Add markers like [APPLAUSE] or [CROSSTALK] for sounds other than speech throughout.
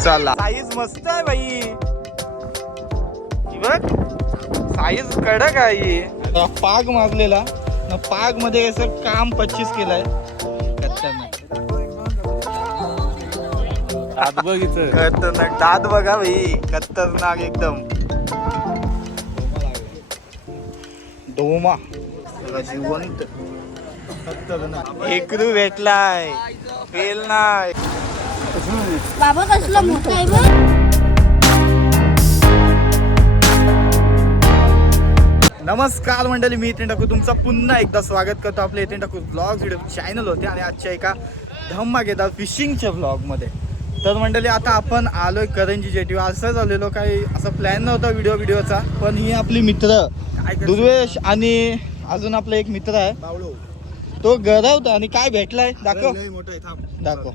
चला. साईज मस्त आहे बाई. बघ साईज कडक आहे पाग मारलेला न पागमध्ये कसं काम पच्चीस केलाय खतरनाक खतरनाक दात बघा भाई खतरनाक एकदम. डोमा. जिवंत. खतरनाक. एकरू भेटलाय फेल नाही. बाबा कसलं मोठं आहे बघ. नमस्कार मंडळी मी इथे टाकू. तुमचं पुन्हा एकदा स्वागत करतो आपल्या इथे टाकू ब्लॉग व्हिडिओ चॅनल होते आणि आजच्या एका धम्मागेदार फिशिंगच्या ब्लॉगमध्ये तर मंडळी आता आपण आलोय करंजी जेटी. असंच आलेलो काही असा प्लॅन नव्हता व्हिडिओ व्हिडिओचा पण ही आपली मित्र दुर्वेश आणि अजून आपला एक मित्र आहे. तो गरवतो आणि काय भेटलाय? दाखव. दाखव.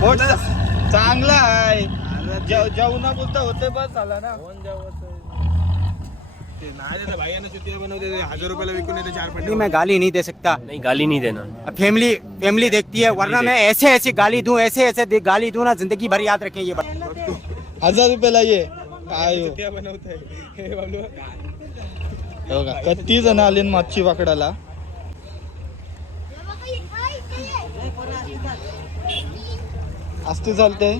मोठा चांगला आहे. जेव- जेवणा बोलता होते बस झाला ना. हजार रुपयाला विकून येते चार नहीं मैं गाली नहीं दे सकता। नहीं गाली नहीं देना। फैमिली फैमिली देखती है वरना मैं ऐसे ऐसे गाली दूं ऐसे ऐसे दे- गाली दूं ना जिंदगी भर याद रखें ये हजार रुपयाला ये काय हो? बनवत हे। बघा किती जण आले मच्छी पकडायला. असते चालते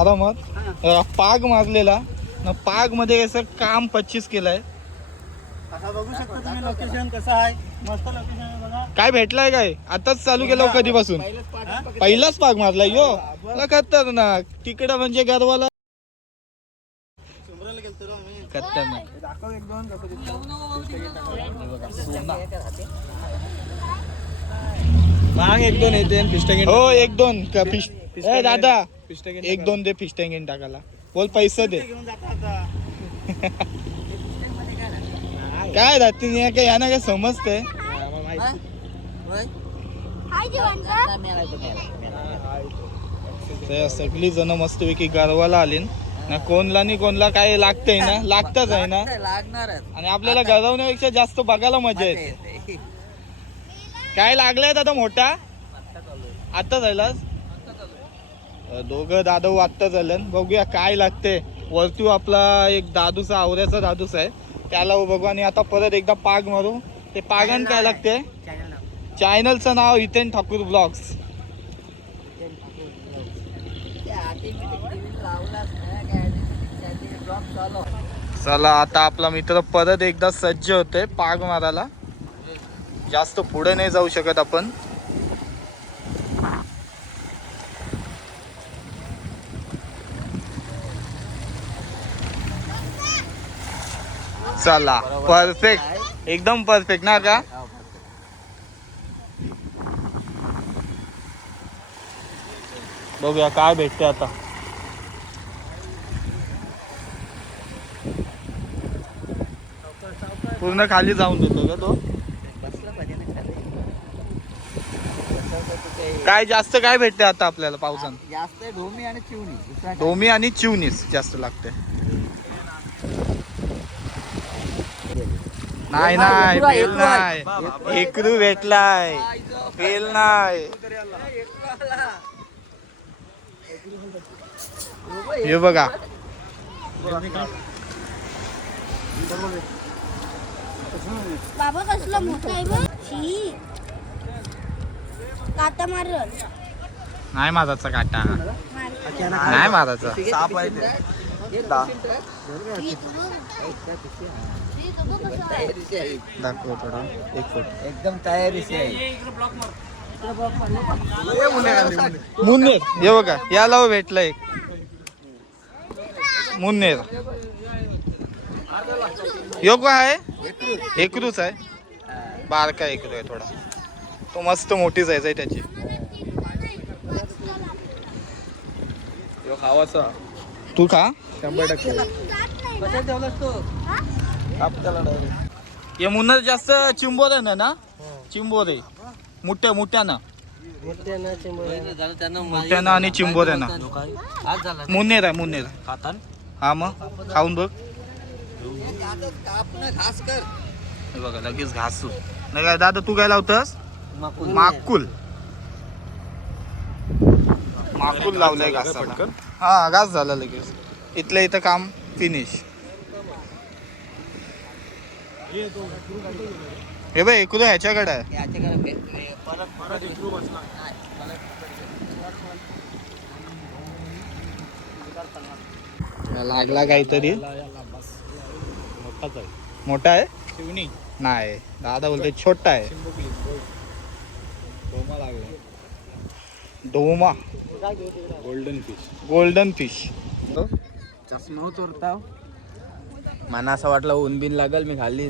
आरामात. पाग मारलेला न पागमध्ये कसं काम पच्चीस केलाय. बघू शकता तुम्ही लोकेशन कसं आहे. मस्त लोकेशन बघा. काय भेटलाय काय? आताच चालू केलं कधीपासून? पहिलाच पाग मारलाय यो. मला खतरनाक. तिकडं म्हणजे गरवाला खतरनाक. माग एक दोन येते हो एक दोन. का फिश ए दादा एक दोन दे फिश टँक टाकायला. बोल पैसे दे. [LAUGHS] काय रात्री या काय यांना काय समजते सगळी जण मस्तपैकी गरवाला आली ना कोणला नि कोणला काय लागतंय ना [LAUGHS] लागतच आहे ना. आणि आपल्याला गरवण्यापेक्षा जास्त बघायला मजा येते. काय लागलाय दादा मोठा? आता झालास? दोघं दादा आत्ता झालं. बघूया काय लागते वरती आपला एक दादूचा आवऱ्याचा दादूस आहे. त्याला बघू आणि आता परत एकदा पाग मारू. ते पागन काय लागते चॅनलचं नाव हितेन ठाकूर ब्लॉग्स. चला आता आपला मित्र परत एकदा सज्ज होते पाग मारायला. जास्त पुढे नाही जाऊ शकत आपण. चला परफेक्ट एकदम परफेक्ट ना का? बघूया काय भेटते आता. पूर्ण खाली जाऊन देतो का तो. काय जास्त काय भेटते आता आपल्याला पावसान? जास्त ढोमी आणि चिवणी दुसरा डोमी आणि चिवनीस जास्त लागते नाही नाही फेल नाही. एकरू भेटलाय. फेल नाही. हे बघा. बाबा कसलं मोठं आहे बघ. शी. काटा मारल नाही माझाचा काटा. नाही माझाचा. साप आहे दाखव थोडा. एक फोटो. एकदम तयारी से मुन्नेर हे बघा याला भेटलं एक. मुन्नेर यो काय आहे एकरूच आहे? बारका एकरू आहे थोडा. तो मस्त मोठी साईज आहे त्याची. खावाचा. तू खा. शंभर टक्के. हे? मुन्नर जास्त चिंबोर आहे ना ना? चिंबोर आहे. मोठ्या मोठ्यानं. मोठ्यानं आणि चिंबोर आहे ना. मुन्नेर आहे मुन्नेर. हा मग. खाऊन बघ. हे बघा लगेच घासू नाही काय दादा तू काय लावतस? माकुल. माकूल. लावलंय घासाला. हा घास झाला लगेच. इथल्या इथं काम फिनिश हे बाई इकडे ह्याच्याकडे आहे. लागला काहीतरी. मोठा आहे. नाही दादा बोलते छोटा आहे. डोमा गोल्डन फिश गोल्डन फिश चष्मा चोरता मला असं वाटलं ऊन बिन लागल मी खाली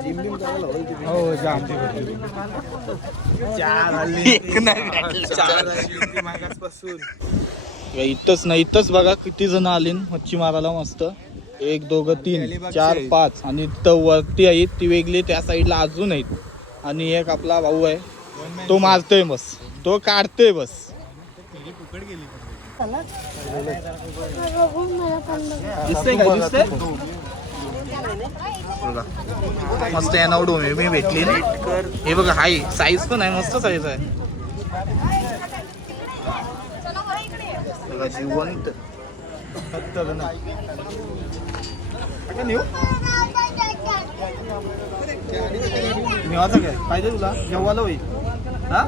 हो जाम एक नाही मागासपासून. इथंच नाही इथंच बघा किती जण आली मच्छी मारायला मस्त. एक दोघं तीन चार पाच. आणि इथं वरती आहेत ती वेगळी त्या साईडला अजून आहेत. आणि एक आपला भाऊ आहे. तो मारतोय बस. तो काढतोय बस. दिसतंय मस्त डोमे मी भेटली ना हे बघा हाय. साईज पण आहे मस्त साईज आहे. बघा जिवंत निवाचा काय? पाहिजे तुला? जेवायला होईल. हा?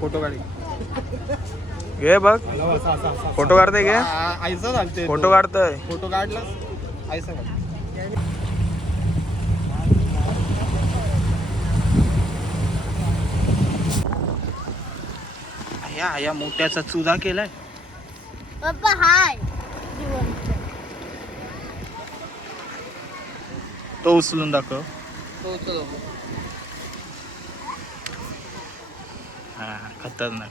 फोटो काढ. घे बघ. फोटो काढते घे. आयसा चालते फोटो काढतोय. फोटो काढलास? आयसा काढ या या मोठ्याचा चुदा केलाय. पप्पा हाय. जिवंत. तो उचलून दाखव. हा खतरनाक.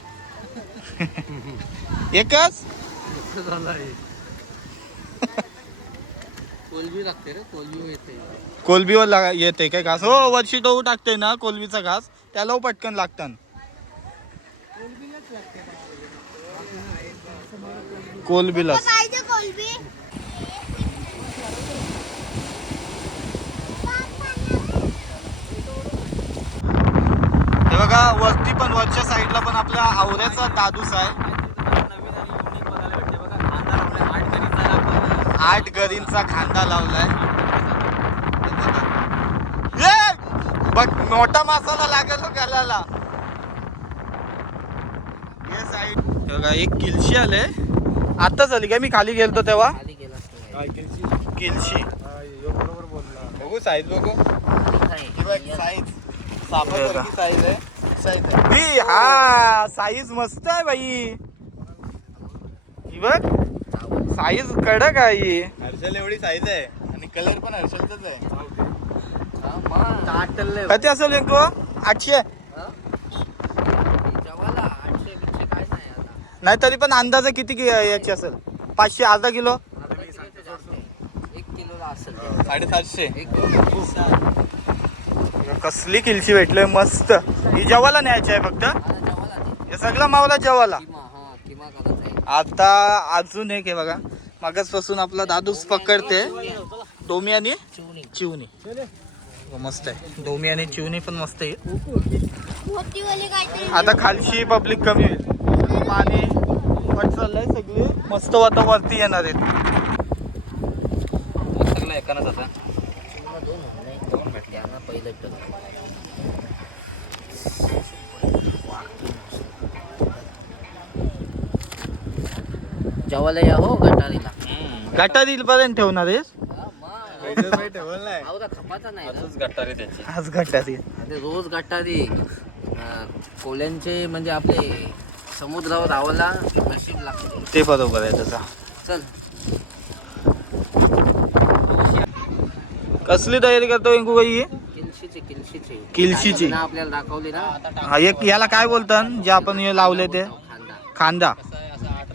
[LAUGHS] एकच? कोलबीवर लागा येते काय घास? हो वर्षी तो टाकते ना कोलबीचा घास. त्याला पटकन लागतात कोलबीला कोलबी हे बघा वरती पण वरच्या साईडला पण आपल्या आवऱ्याचा दादूस आहे आठ गरींचा खांदा लावलाय. ये! बघ मोठा मासाला लागेल तो गलाला हे साईड हे बघा एक किलशी आले आता झाली काय? मी खाली गेलतो तेव्हा. किलशी. बरोबर बोलला बघू. साईज बघू साईज साईज आहे? साईज आहे. हा साईज मस्त आहे बाई. ही बघ साईज कडक आहे ही. हर्षल एवढी साईज आहे. आणि कलर पण हर्षलचाच आहे. कधी असेल एक आठशे. नाही तरी पण अंदाजे किती कि- याची असेल? पाचशे अर्धा किलो? साडेसातशे. कसली किलशी भेटलोय मस्त. ही जेवायला न्यायची आहे फक्त. हे सगळं मावला जेवायला आता अजून एक आहे बघा. मागासपासून आपला दादूच पकडते. डोमी आणि चिवणी मस्त आहे. डोमी आणि चिवणी पण मस्त आहे. मोठीवाली काहीतरी. आता खालची पब्लिक कमी होईल. पाणी पट चाललंय सगळे मस्त आता वरती येणार आहेत. सगळं एकानंच आता. दोन भेटले ना पहिलं जेवायला या हो गटारीला. गाठा दिल पर्यंत ठेवणार आहेस. गटारी आज रोज गटारी. कोल्यांचे म्हणजे आपले समुद्रावर रावायला नशीब लागते. ते बरोबर आहे तसा चल. कसली तयारी करतो इंकू बाई ही? किलशीचे किलशीचे. किलशीची? ना आपल्याला दाखवली ना. हा एक याला काय बोलतात? जे आपण हे लावले ते? खांदा. खांदा.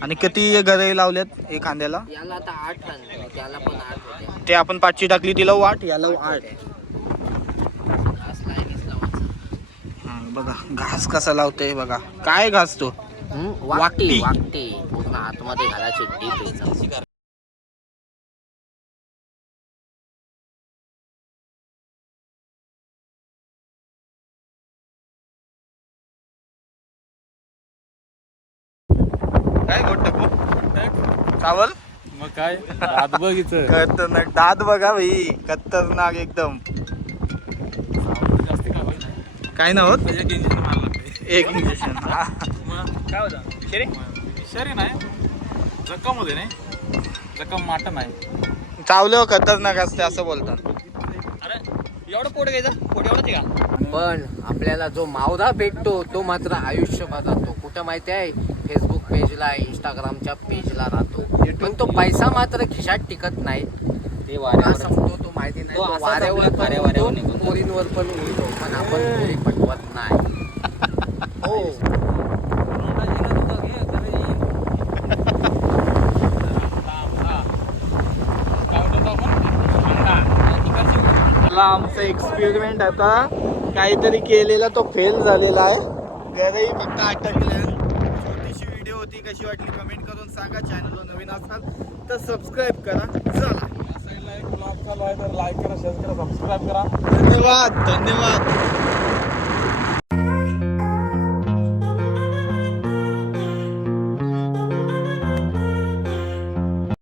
आणि किती गरे लावलेत एक खांद्याला? याला आता आठ आणले त्याला पण आठ होते. ते आपण पाचशे टाकली तिला वाट याला आठ. हा, बघा घास कसा लावते बघा. काय घास तो? वाटी वाटी पूर्ण आतमध्ये घालायची डीप काय घोट चावल? मग काय? दात बघित खतरनाक. दात बघा भाई खतरनाक एकदम. काय ना होत? एक इंजेक्शन काय होतं? विषारी नाही. जखम होते नाही जखम माट नाही. खतरनाक असते असं बोलतात. पण आपल्याला जो मावदा भेटतो तो मात्र आयुष्यभर राहतो. कुठं माहिती आहे? फेसबुक पेजला इंस्टाग्रामच्या पेजला राहतो. पण तो पैसा मात्र खिशात टिकत नाही. ते संपतो तो माहिती नाही. तो वाऱ्यावर पण उडतो, पोरींवर पण उडतो पण आपण पोरी पटवत नाही. [LAUGHS] हो. आमचा एक्सपेरिमेंट आता काहीतरी केलेला तो फेल झालेला आहे. घरही फक्त अटकल्या छोटीशी व्हिडिओ होती कशी वाटली कमेंट करून सांगा. चॅनलवर नवीन असाल तर सबस्क्राईब करा. चला. चालू आहे तर लाईक करा शेअर करा सबस्क्राईब करा. धन्यवाद धन्यवाद.